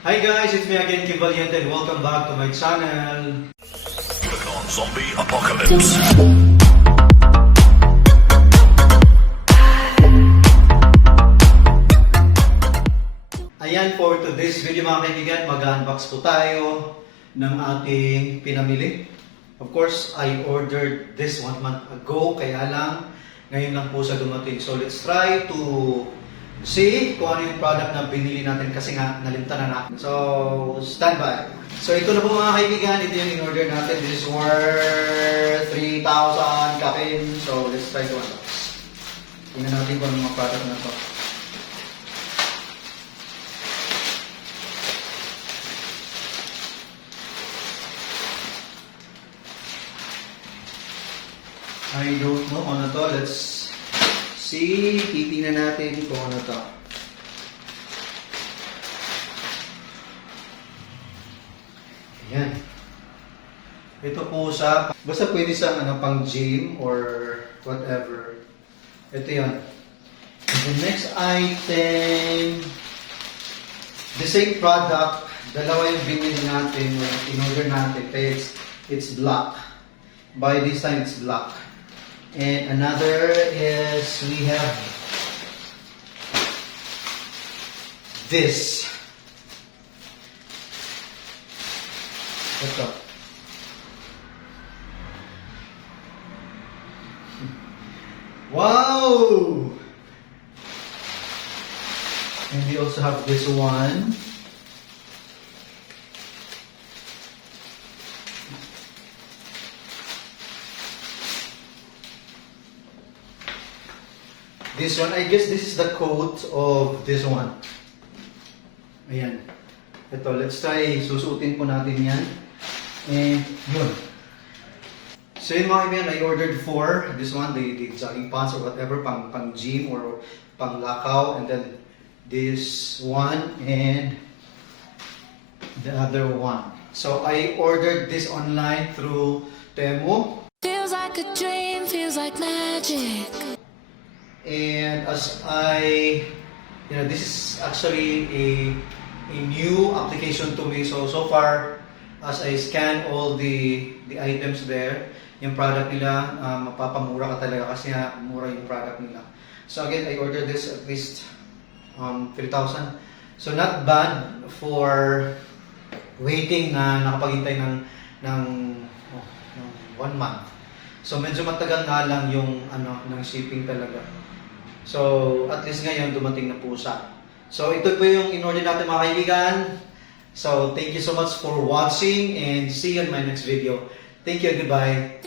Hi guys, it's me again, Kim Valiente, and welcome back to my channel. Click on Zombie Apocalypse. Ayan, for today's video mga kaibigan, mag-unbox po tayo ng ating pinamili. Of course, I ordered this one month ago, kaya lang, ngayon lang po sa dumating. So let's try to see kung ano yung product na binili natin kasi nga nalimtan na natin. So, stand by. So ito na po mga kaibigan, ito yung in-order natin. This is worth 3,000 kapin. So let's try to unbox. Tingnan natin kung ano mga product na to. I don't know ano to. Let's see. Titingnan natin kung ano to. Ayan. Ito po sa, basta pwede sa ano, pang gym or whatever. Ito yan. And the next item, the same product, dalawa yung binili natin, or in-order natin, kaya it's, it's black. By time, it's black. And another is we have this. Ito. Wow! And we also have this one. This one, I guess this is the coat of this one. Ayan. Ito, let's try, susuotin po natin yan. And yun. So yun mga kaibigan, I ordered four. This one, the, the jogging pants or whatever, pang, pang gym or pang lakaw. And then this one and the other one. So I ordered this online through Temu. Feels like a dream, feels like magic. And as I, you know, this is actually a, a new application to me. So, so far, as I scan all the, the items there, yung product nila, um, mapapamura ka talaga kasi nga mura yung product nila. So again, I ordered this at least um, 3,000. So not bad for waiting na nakapaghintay ng, ng, oh, ng one month. So medyo matagal nga lang yung ano ng shipping talaga. So at least ngayon dumating na po siya. So ito po yung in-order natin mga kaibigan. So thank you so much for watching and see you in my next video. Thank you, goodbye.